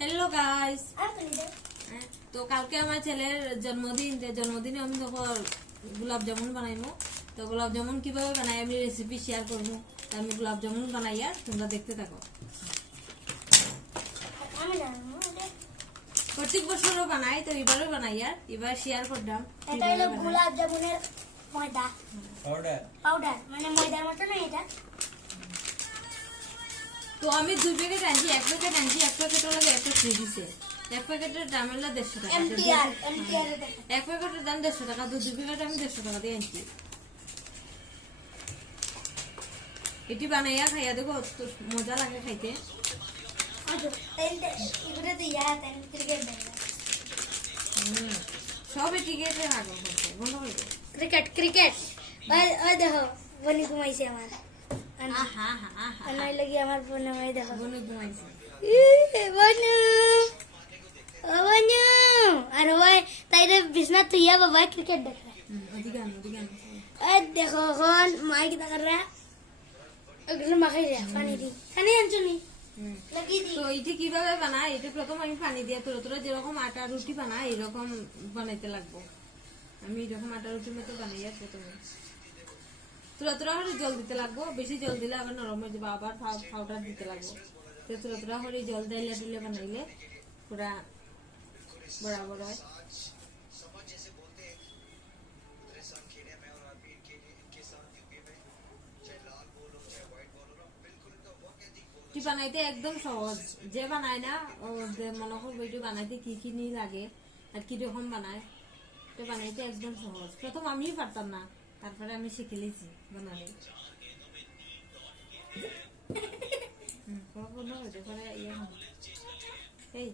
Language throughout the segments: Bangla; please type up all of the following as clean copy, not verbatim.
হ্যালো গাইস, তো কালকে আমার ছেলের জন্মদিনে আমি তখন গোলাপ জামুন বানাইবো। তো গোলাপ জামুন কিভাবে বানাই আমি রেসিপি শেয়ার করবো। আমি গোলাপ জামুন বানাই আর তোমরা দেখতে থাকো। প্রত্যেক বছরও বানাই, তো এবারও বানাই আর এবার শেয়ার করলাম। এটা হলো গোলাপ জামুনের ময়দা পাউডার, মানে ময়দার মতো না এটা। তো আমি 2 প্যাকেট আনছি, 1 প্যাকেট আনছি, 1 প্যাকেটের লাগে একটা ফ্রি দিছে। 1 প্যাকেটের দাম হলো 150 টাকা। এমটিআর 1 প্যাকেটের দাম 150 টাকা, তো 2 প্যাকেট আমি 150 টাকা দিয়ে আনছি। এটি বানাইয়া খাইয়া দেখো, তো মজা লাগে খাইতে। সব এটিকেটে ভাগ করতে বন্ধ করে দাও। ক্রিকেট ওই দেখো বনি ঘুমাইছে আমার। আহা হা আহা আনাই লাগি আমার বোন ওই দেখো বনু ঘুমাইছে। বনু ও বনু আর ওই তাইরে বিছনা তুইয়া বাবা ক্রিকেট দেখ রে। ওদিগান ওই দেখো এখন মাইক দেখা রে ওগুলো মাখাই রে পানি দি পানি আনছুনি লাগি দি। তো এটি কিভাবে বানায়, এটা প্রথম আমি পানি দিয়ে তোরা যেরকম আটা রুটি বানায় এরকম বানাইতে লাগবো। আমি এরকম আটা রুটির মতো বানাইয়া প্রথমে তোরা হলে জল দিতে লাগবো। বেশি জল দিলে আবার নরম হয়ে যাবে, আবার পাউডার দিতে লাগবো। তো তোরা হলে জল দিলে বানাইলে পুরা বরাবর হয়। বানাইতে একদম সহজ, যে বানায় না ও মনে করবো এটি বানাইতে কি কি নিয়ে লাগে আর কিরকম বানায়। এটা বানাইতে একদম সহজ। প্রথম আমিও পারতাম না, তারপরে আমি শিখে লিছি বানালে। এই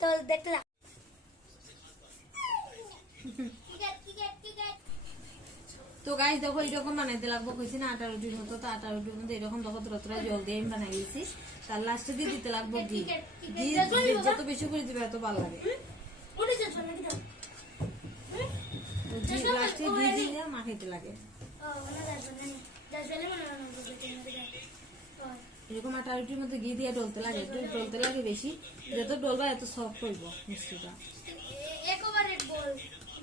তো দেখতে থাক। তো গাইস দেখো এরকম বানাইতে লাগবো, কইছি না আটা রুটির মতো। তো আটা রুটির মধ্যে এরকম দেখো তোরা জল দিয়ে আমি বানাই দিয়েছি। তার লাস্টে দিয়ে দিতে লাগবো ঘি। যত বেশি করে দিবে এত ভালো লাগে। লাস্টে ঘি দিয়ে মাখাইতে লাগে। এরকম আটা রুটির মধ্যে ঘি দিয়ে ডলতে লাগে, একটু ডলতে লাগে বেশি। যত ডলবা এত সফট হইব মিষ্টিটা। একবারে বল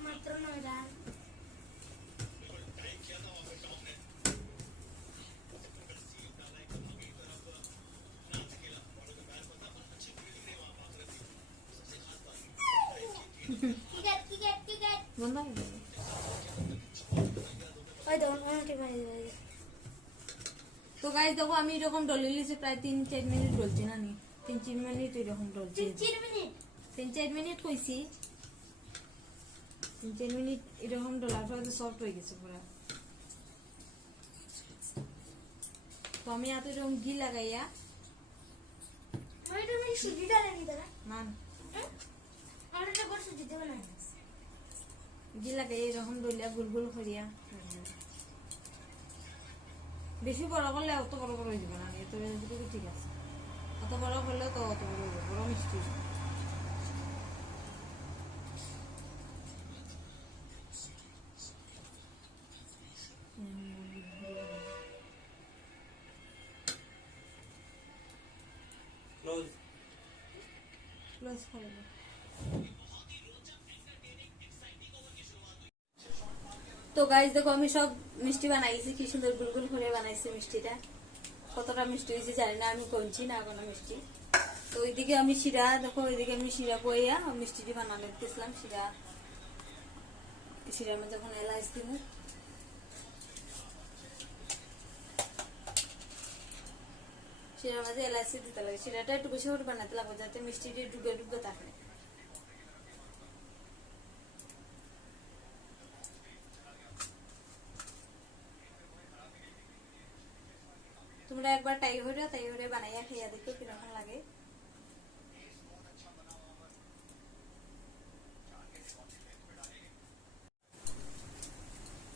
মাত্র 9 রান। বন্ধ হয়ে যাবে। তো গাইস দেখো আমি এরকম ডলে লিছি, প্রায় 3-4 মিনিট ডলছি না, 3-4 মিনিট এরকম ডলছি। 3-4 মিনিট কইছি, 3-4 মিনিট এরকম ডলার পরে সফট হয়ে গেছে পুরা। তো আমি এত এরকম ঘি লাগাইয়া না ঘি লাগাই এরকম ডলিয়া গুল গুল করিয়া। বেশি বড় করলে অত বড় বড় হয়ে যাবে না, এত ঠিক আছে। অত বড় করলে তো অত বড় হবে, বড় মিষ্টি। ক্লোজ করে দাও। তো গাইস দেখো আমি সব মিষ্টি বানাইছি, কি সুন্দর গুলগুল করে বানাইছি মিষ্টিটা। কতটা মিষ্টি হয়েছে জানি না, আমি কমছি না কোনো মিষ্টি। তো ওইদিকে আমি শিরা দেখো, ওইদিকে আমি শিরা বইয়া মিষ্টিটি বানানো দিতেছিলাম। শিরার মধ্যে যখন এলাচ দিব, শিরার মাঝে এলাচ দিতে লাগে। শিরাটা একটু বেশি করে বানাতে লাগবে যাতে মিষ্টিটি ডুবে ডুবে থাকে। তোমরা একবার তাই হরে বানাইয়া খাইয়া দেখো কিরকম লাগে।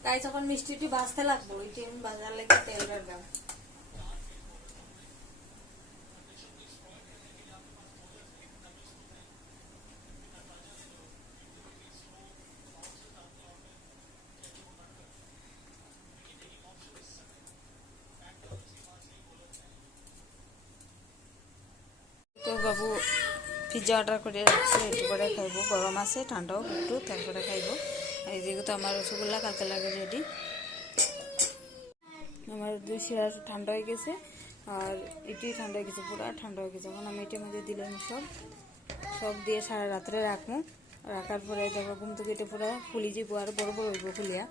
তাই যখন মিষ্টিটি ভাজতে লাগবো, ওইটি আমি বাজার লেগে তেল রাখলাম। বাবু পিৎজা অর্ডার করে রাখছে, একটু করে খাইবো, গরম আছে ঠান্ডাও একটু, তারপরে খাইবো। আর এদিকে তো আমার রসগোল্লা কালকে লাগে রেডি। আমার দুই শিরার ঠান্ডা হয়ে গেছে, আর এটি ঠান্ডা হয়ে গেছে, পুরো ঠান্ডা হয়ে গেছে। এখন আমি এটির মধ্যে দিলাম সব দিয়ে সারা রাত্রে রাখবো। রাখার পরে দেখো ঘুম থেকে এটা পুরো ফুলি যাবো, আর বড় বড় হইব ফুলিয়া,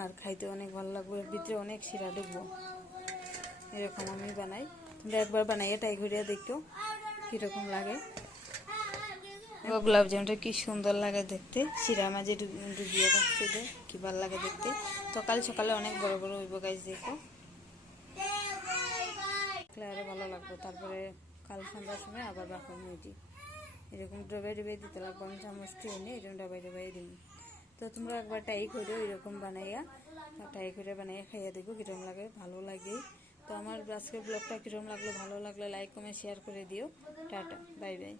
আর খাইতে অনেক ভালো লাগবে, ভিতরে অনেক শিরা ঢুকবো। এরকম আমি বানাই, তোমরা একবার বানাইয়া ট্রাই করিয়া দেখো কীরকম লাগে। গোলাপ জামুনটা কি সুন্দর লাগে দেখতে, শিরা মাঝে ডুবিয়ে রাখছে, কি ভালো লাগে দেখতে। তো কাল সকালে অনেক বড় বড় হইব গাছ, দেখো আরো ভালো লাগবে। তারপরে কাল সন্ধ্যার সময় আবার রাখবো এটি, এরকম ডুবে ডুবে দিতে লাগবো। আমি চামচটি এনে এরকম ডাবাই ডাবাই দিব। তো তোমরা একবার ট্রাই করো এরকম বানাইয়া, ট্রাই করে বানাইয়া খাইয়া দেখো কীরকম লাগে, ভালো লাগে। তো আমার আজকের ব্লগটা কীরকম লাগলো, ভালো লাগলে লাইক কমেন্ট শেয়ার করে দিও। Tata, bye bye.